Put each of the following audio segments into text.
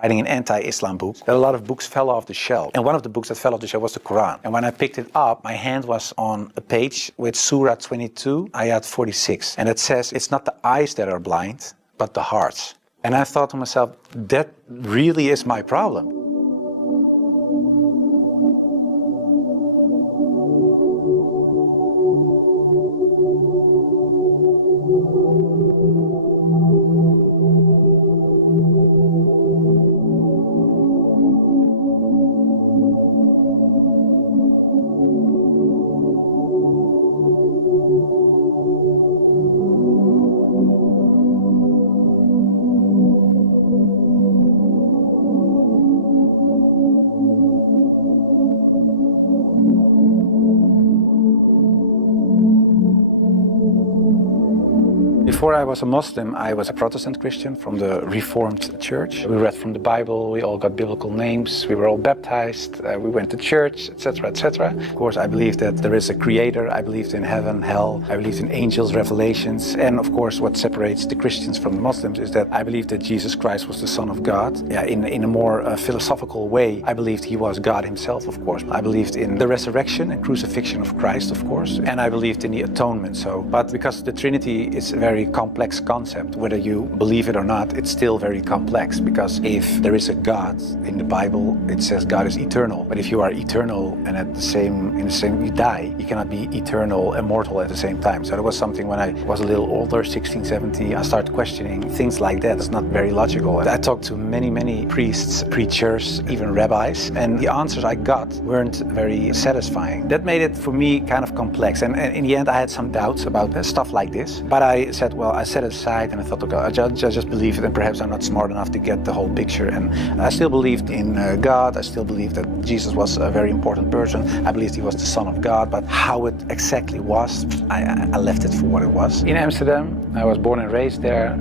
writing an anti-Islam book, that a lot of books fell off the shelf. And one of the books that fell off the shelf was the Quran. And when I picked it up, my hand was on a page with Surah 22, Ayat 46. And it says, it's not the eyes that are blind, but the hearts. And I thought to myself, that really is my problem. Before I was a Muslim, I was a Protestant Christian from the Reformed Church. We read from the Bible, we all got biblical names, we were all baptized, we went to church, etc., etc. Of course, I believed that there is a creator, I believed in heaven, hell, I believed in angels, revelations, and of course what separates the Christians from the Muslims is that I believed that Jesus Christ was the Son of God. Yeah, in a more philosophical way, I believed he was God himself, of course. I believed in the resurrection and crucifixion of Christ, of course, and I believed in the atonement. But because the Trinity is a very complex concept, whether you believe it or not, it's still very complex, because if there is a God in the Bible, it says God is eternal. But if you are eternal and in the same you die, you cannot be eternal, immortal at the same time. So that was something when I was a little older, 16, 17, I started questioning things like that. It's not very logical. I talked to many priests, preachers, even rabbis, and the answers I got weren't very satisfying. That made it for me kind of complex, and in the end I had some doubts about stuff like this. But I said, well, I set it aside and I thought, okay, I just believe it, and perhaps I'm not smart enough to get the whole picture. And I still believed in God. I still believed that Jesus was a very important person. I believed he was the Son of God, but how it exactly was, I left it for what it was. In Amsterdam, I was born and raised there.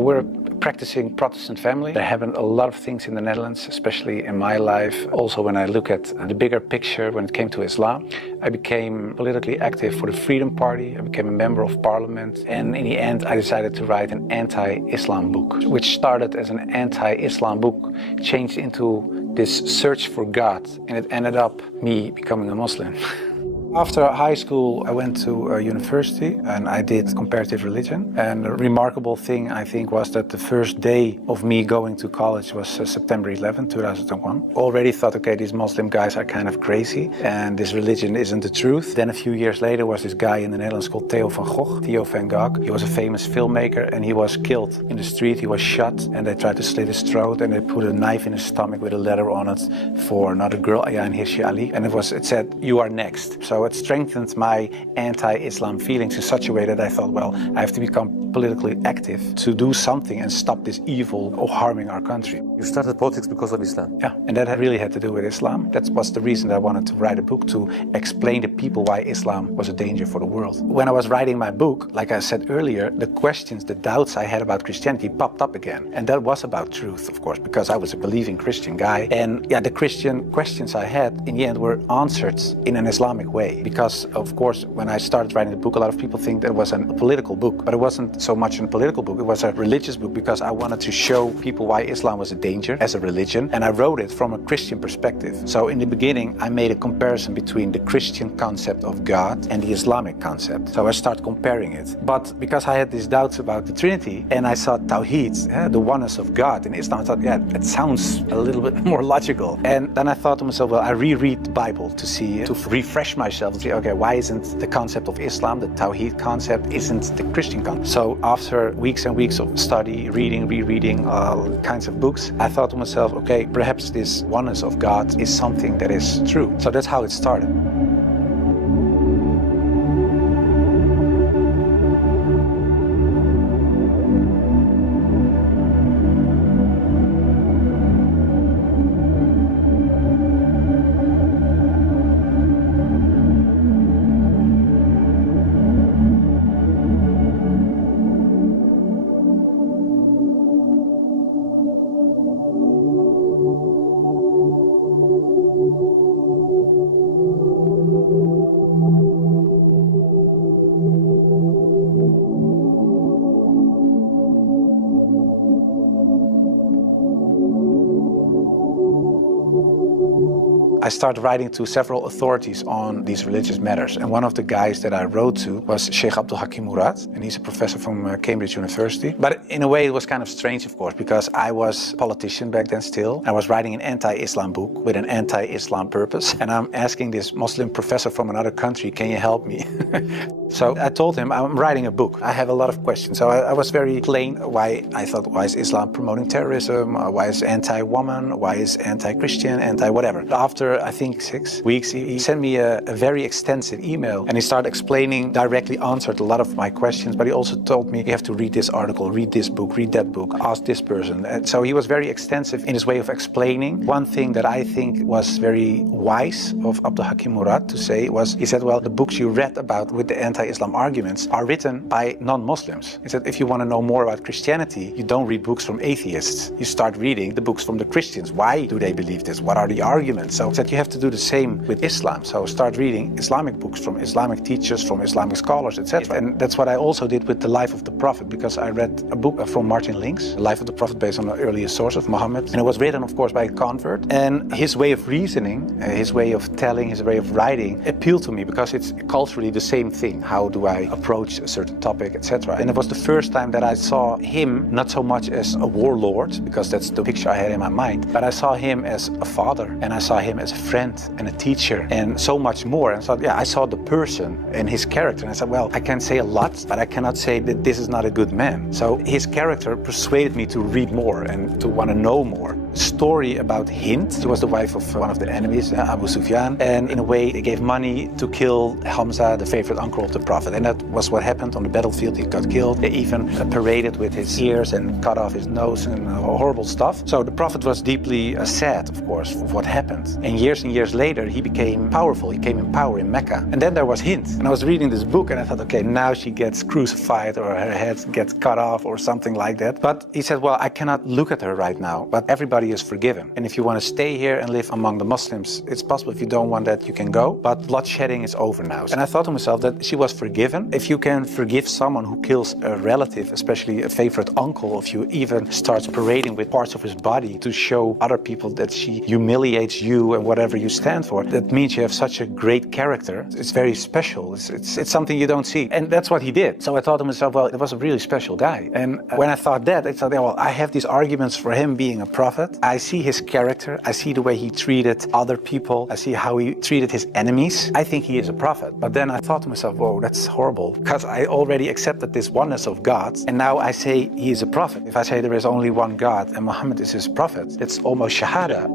We're a practicing Protestant family. There happened a lot of things in the Netherlands, especially in my life. Also, when I look at the bigger picture, when it came to Islam, I became politically active for the Freedom Party. I became a member of parliament. And in the end, I decided to write an anti-Islam book, which started as an anti-Islam book, changed into this search for God, and it ended up me becoming a Muslim. After high school, I went to university and I did comparative religion. And the remarkable thing, I think, was that the first day of me going to college was September 11, 2001. Already thought, okay, these Muslim guys are kind of crazy and this religion isn't the truth. Then a few years later was this guy in the Netherlands called Theo van Gogh. He was a famous filmmaker and he was killed in the street. He was shot and they tried to slit his throat and they put a knife in his stomach with a letter on it for another girl, Ayaan Hirsi Ali. And it said, you are next. So it strengthened my anti-Islam feelings in such a way that I thought, well, I have to become politically active to do something and stop this evil of harming our country. You started politics because of Islam? Yeah, and that really had to do with Islam. That was the reason that I wanted to write a book, to explain to people why Islam was a danger for the world. When I was writing my book, like I said earlier, the questions, the doubts I had about Christianity popped up again. And that was about truth, of course, because I was a believing Christian guy. And yeah, the Christian questions I had in the end were answered in an Islamic way. Because, of course, when I started writing the book, a lot of people think that it was a political book, but it wasn't so much a political book. It was a religious book because I wanted to show people why Islam was a danger as a religion, and I wrote it from a Christian perspective. So in the beginning, I made a comparison between the Christian concept of God and the Islamic concept. So I started comparing it. But because I had these doubts about the Trinity, and I saw Tawheed, the oneness of God in Islam, I thought, yeah, it sounds a little bit more logical. And then I thought to myself, well, I reread the Bible to refresh myself, to see, okay, why isn't the concept of Islam, the Tawheed concept, isn't the Christian concept? So after weeks and weeks of study, reading, rereading all kinds of books, I thought to myself, okay, perhaps this oneness of God is something that is true. So that's how it started. I started writing to several authorities on these religious matters. And one of the guys that I wrote to was Sheikh Abdul Hakim Murad, and he's a professor from Cambridge University. But in a way, it was kind of strange, of course, because I was a politician back then still. I was writing an anti-Islam book with an anti-Islam purpose. And I'm asking this Muslim professor from another country, can you help me? So I told him, I'm writing a book. I have a lot of questions. So I was very plain why I thought, why is Islam promoting terrorism? Why is anti-woman? Why is anti-Christian? Anti-whatever. After, I think, 6 weeks, he sent me a very extensive email. And he started explaining, directly answered a lot of my questions. But he also told me, you have to read this article, read this book, read that book, ask this person. And so he was very extensive in his way of explaining. One thing that I think was very wise of Abdul Hakim Murad to say was, he said, well, the books you read about with the anti-Islam arguments are written by non-Muslims. He said, if you want to know more about Christianity, you don't read books from atheists. You start reading the books from the Christians. Why do they believe this? What are the arguments? So he said, you have to do the same with Islam. So start reading Islamic books from Islamic teachers, from Islamic scholars, etc. And that's what I also did with the life of the Prophet, because I read a book from Martin Links, The Life of the Prophet, based on the earliest source of Muhammad. And it was written, of course, by a convert. And his way of reasoning, his way of telling, his way of writing appealed to me because it's culturally the same thing. How do I approach a certain topic, etc. And it was the first time that I saw him not so much as a warlord, because that's the picture I had in my mind, but I saw him as a father, and I saw him as a friend and a teacher, and so much more. And so, yeah, I saw the person and his character, and I said, well, I can say a lot, but I cannot say that this is not a good man. So his character persuaded me to read more and to want to know more. Story about Hind. She was the wife of one of the enemies, Abu Sufyan, and in a way they gave money to kill Hamza, the favorite uncle of the Prophet, and that was what happened on the battlefield. He got killed. They even paraded with his ears and cut off his nose and horrible stuff. So the Prophet was deeply sad, of course, of what happened. And years later, he became powerful. He came in power in Mecca. And then there was Hind. And I was reading this book and I thought, okay, now she gets crucified or her head gets cut off or something like that. But he said, well, I cannot look at her right now, but everybody is forgiven. And if you want to stay here and live among the Muslims, it's possible. If you don't want that, you can go. But bloodshedding is over now. And I thought to myself that she was forgiven. If you can forgive someone who kills a relative, especially a favorite uncle, if you even starts parading with parts of his body to show other people that she humiliates you and whatever you stand for, that means you have such a great character. It's very special. It's something you don't see. And that's what he did. So I thought to myself, well, it was a really special guy. And when I thought that, I thought, well, I have these arguments for him being a prophet. I see his character. I see the way he treated other people. I see how he treated his enemies. I think he is a prophet. But then I thought to myself, whoa, that's horrible, because I already accepted this oneness of God, and now I say he is a prophet. If I say there is only one God and Muhammad is his prophet, it's almost Syahadat.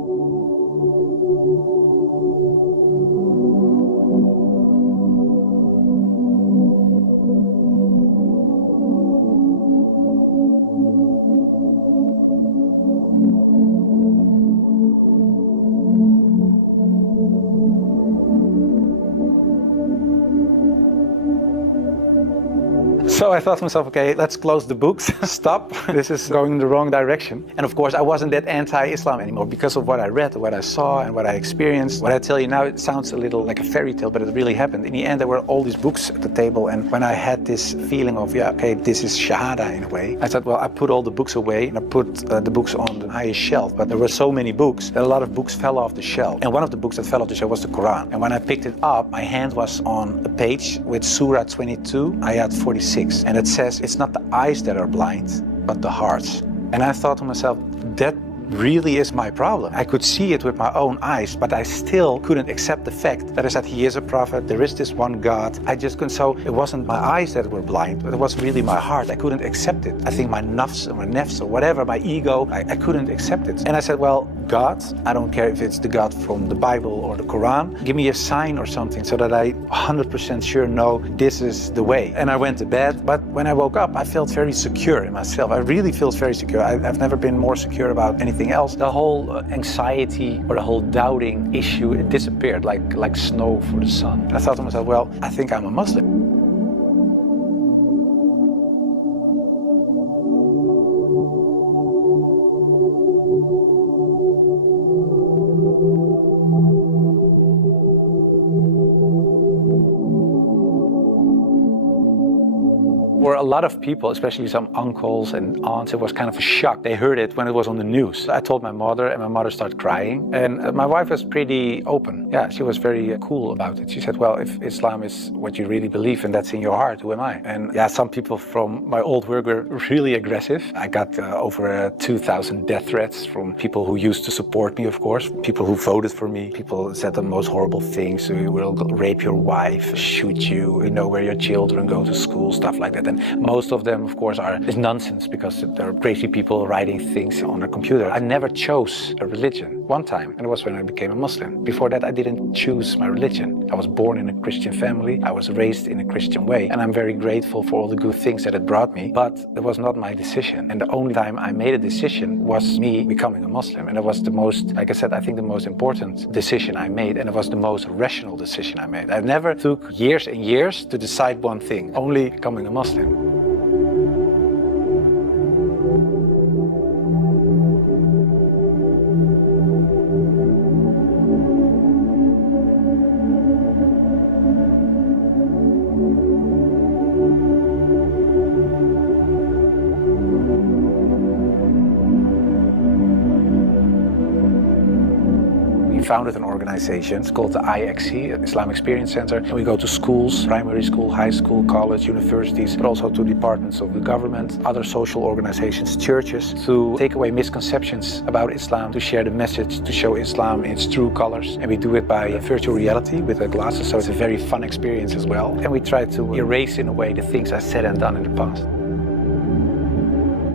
So I thought to myself, okay, let's close the books, stop, this is going in the wrong direction. And of course, I wasn't that anti-Islam anymore because of what I read, what I saw, and what I experienced. What I tell you now, it sounds a little like a fairy tale, but it really happened. In the end, there were all these books at the table, and when I had this feeling of, yeah, okay, this is Shahada in a way, I thought, well, I put all the books away, and I put the books on the highest shelf, but there were so many books that a lot of books fell off the shelf. And one of the books that fell off the shelf was the Quran. And when I picked it up, my hand was on a page with Surah 22, Ayat 46. And it says, it's not the eyes that are blind, but the hearts. And I thought to myself, that really is my problem. I could see it with my own eyes, but I still couldn't accept the fact that I said he is a prophet, there is this one God. I just couldn't, so it wasn't my eyes that were blind, but it was really my heart. I couldn't accept it. I think my nafs or my nefs or whatever, my ego, I couldn't accept it. And I said, well, God, I don't care if it's the God from the Bible or the Quran, give me a sign or something so that I 100% sure know this is the way. And I went to bed, but when I woke up, I felt very secure in myself. I really feel very secure. I've never been more secure about anything else. The whole anxiety or the whole doubting issue, it disappeared like snow for the sun. I thought to myself, well, I think I'm a Muslim. For a lot lot of people, especially some uncles and aunts, it was kind of a shock. They heard it when it was on the news. I told my mother, and my mother started crying. And my wife was pretty open. Yeah, she was very cool about it. She said, well, if Islam is what you really believe and that's in your heart, who am I? And yeah, some people from my old work were really aggressive. I got over 2,000 death threats from people who used to support me, of course, people who voted for me. People said the most horrible things. We will rape your wife, shoot you, we know where your children go to school, stuff like that. And most of them, of course, is nonsense because there are crazy people writing things on a computer. I never chose a religion one time, and it was when I became a Muslim. Before that, I didn't choose my religion. I was born in a Christian family. I was raised in a Christian way, and I'm very grateful for all the good things that it brought me, but it was not my decision. And the only time I made a decision was me becoming a Muslim. And it was the most, like I said, I think the most important decision I made, and it was the most rational decision I made. I never took years and years to decide one thing, only becoming a Muslim. Founded an organization. It's called the IXC, Islam Experience Center. And we go to schools, primary school, high school, college, universities, but also to departments of the government, other social organizations, churches, to take away misconceptions about Islam, to share the message, to show Islam in its true colors. And we do it by virtual reality with the glasses, so it's a very fun experience as well. And we try to erase in a way the things I said and done in the past.